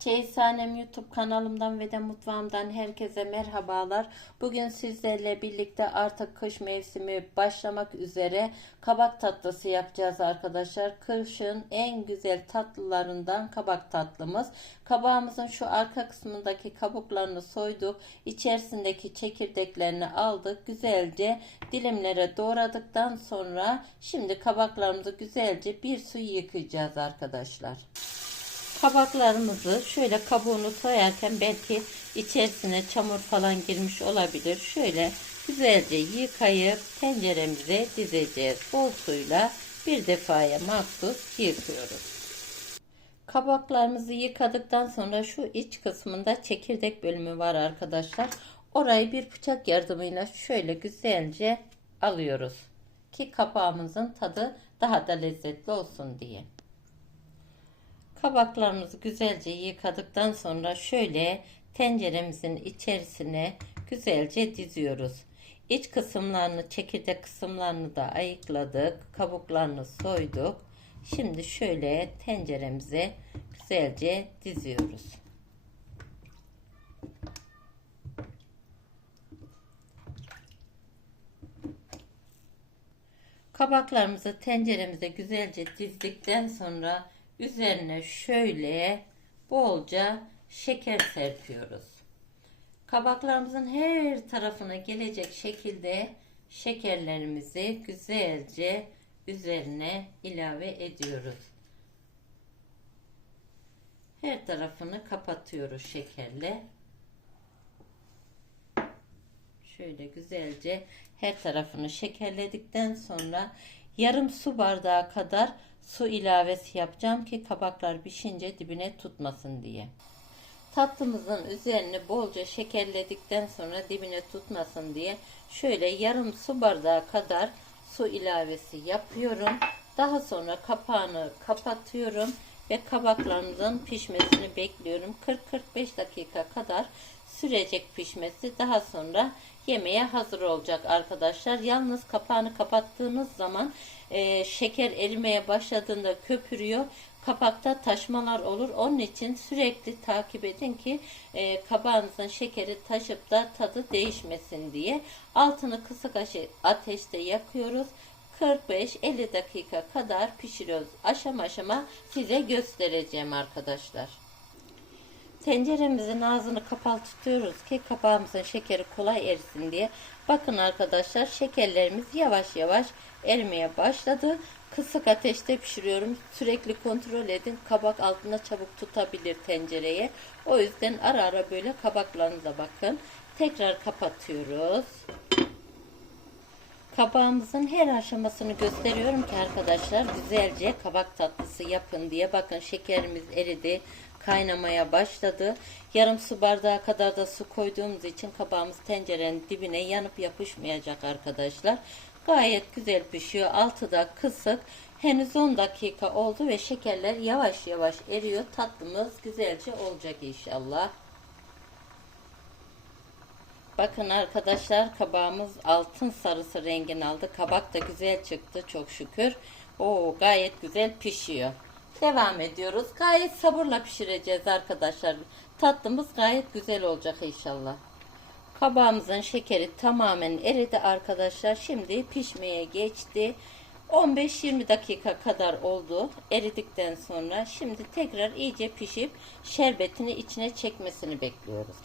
Çeyizhanem YouTube kanalımdan ve de mutfağımdan herkese merhabalar. Bugün sizlerle birlikte artık kış mevsimi başlamak üzere kabak tatlısı yapacağız arkadaşlar. Kışın en güzel tatlılarından kabak tatlımız. Kabağımızın şu arka kısmındaki kabuklarını soyduk. İçerisindeki çekirdeklerini aldık. Güzelce dilimlere doğradıktan sonra şimdi kabaklarımızı güzelce bir su yıkayacağız arkadaşlar. Kabaklarımızı şöyle kabuğunu soyarken belki içerisine çamur falan girmiş olabilir. Şöyle güzelce yıkayıp tenceremize dizeceğiz. Bol suyla bir defaya mahsus yıkıyoruz. Kabaklarımızı yıkadıktan sonra şu iç kısmında çekirdek bölümü var arkadaşlar. Orayı bir bıçak yardımıyla şöyle güzelce alıyoruz. Ki kabağımızın tadı daha da lezzetli olsun diye. Kabaklarımızı güzelce yıkadıktan sonra şöyle tenceremizin içerisine güzelce diziyoruz. İç kısımlarını, çekirdek kısımlarını da ayıkladık. Kabuklarını soyduk. Şimdi şöyle tenceremize güzelce diziyoruz. Kabaklarımızı tenceremize güzelce dizdikten sonra üzerine şöyle bolca şeker serpiyoruz. Kabaklarımızın her tarafına gelecek şekilde şekerlerimizi güzelce üzerine ilave ediyoruz. Her tarafını kapatıyoruz şekerle. Şöyle güzelce her tarafını şekerledikten sonra yarım su bardağı kadar su ilavesi yapacağım ki kabaklar pişince dibine tutmasın diye. Tatlımızın üzerini bolca şekerledikten sonra dibine tutmasın diye şöyle yarım su bardağı kadar su ilavesi yapıyorum. Daha sonra kapağını kapatıyorum ve kabaklarımızın pişmesini bekliyorum. 40-45 dakika kadar sürecek pişmesi. Daha sonra yemeğe hazır olacak arkadaşlar. Yalnız kapağını kapattığınız zaman e, şeker erimeye başladığında köpürüyor. Kapakta taşmalar olur. Onun için sürekli takip edin ki e, kabağınızın şekeri taşıp da tadı değişmesin diye. Altını kısık ateşte yakıyoruz. 45-50 dakika kadar pişiriyoruz. Aşama aşama size göstereceğim arkadaşlar. Tenceremizin ağzını kapalı tutuyoruz ki kabağımızın şekeri kolay erisin diye. Bakın arkadaşlar şekerlerimiz yavaş yavaş erimeye başladı. Kısık ateşte pişiriyorum. Sürekli kontrol edin. Kabak altına çabuk tutabilir tencereye. O yüzden ara ara böyle kabaklarınıza bakın. Tekrar kapatıyoruz. Kabağımızın her aşamasını gösteriyorum ki arkadaşlar güzelce kabak tatlısı yapın diye. Bakın şekerimiz eridi kaynamaya başladı. Yarım su bardağı kadar da su koyduğumuz için kabağımız tencerenin dibine yanıp yapışmayacak arkadaşlar. Gayet güzel pişiyor. Altı da kısık. Henüz 10 dakika oldu ve şekerler yavaş yavaş eriyor. Tatlımız güzelce olacak inşallah. Bakın arkadaşlar kabağımız altın sarısı rengini aldı. Kabak da güzel çıktı çok şükür. Oo gayet güzel pişiyor. Devam ediyoruz. Gayet sabırla pişireceğiz arkadaşlar. Tatlımız gayet güzel olacak inşallah. Kabağımızın şekeri tamamen eridi arkadaşlar. Şimdi pişmeye geçti. 15-20 dakika kadar oldu. Eridikten sonra şimdi tekrar iyice pişip şerbetini içine çekmesini bekliyoruz.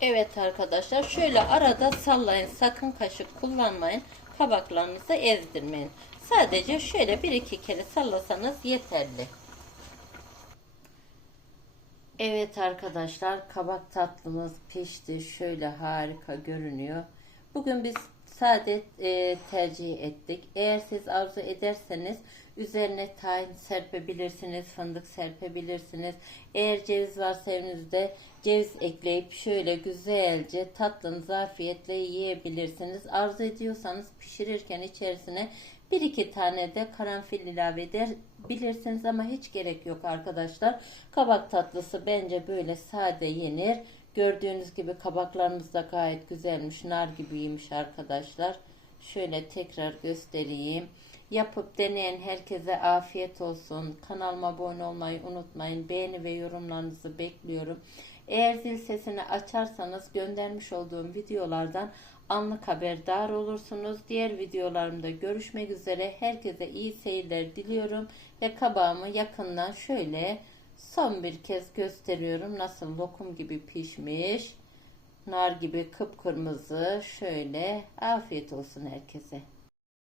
Evet arkadaşlar şöyle arada sallayın. Sakın kaşık kullanmayın. Kabaklarınızı ezdirmeyin. Sadece şöyle bir iki kere sallasanız yeterli. Evet arkadaşlar kabak tatlımız pişti. Şöyle harika görünüyor. Bugün biz sade e, tercih ettik. Eğer siz arzu ederseniz üzerine tahin serpebilirsiniz, fındık serpebilirsiniz. Eğer ceviz varsa evinizde ceviz ekleyip şöyle güzelce tatlınızı afiyetle yiyebilirsiniz. Arzu ediyorsanız pişirirken içerisine bir iki tane de karanfil ilave edebilirsiniz ama hiç gerek yok arkadaşlar. Kabak tatlısı bence böyle sade yenir. Gördüğünüz gibi kabaklarımız da gayet güzelmiş. Nar gibiymiş arkadaşlar. Şöyle tekrar göstereyim. Yapıp deneyen herkese afiyet olsun. Kanalıma abone olmayı unutmayın. Beğeni ve yorumlarınızı bekliyorum. Eğer zil sesini açarsanız göndermiş olduğum videolardan anlık haberdar olursunuz. Diğer videolarımda görüşmek üzere. Herkese iyi seyirler diliyorum. Ve kabağımı yakından şöyle son bir kez gösteriyorum. Nasıl lokum gibi pişmiş. Nar gibi kıpkırmızı. Şöyle afiyet olsun herkese.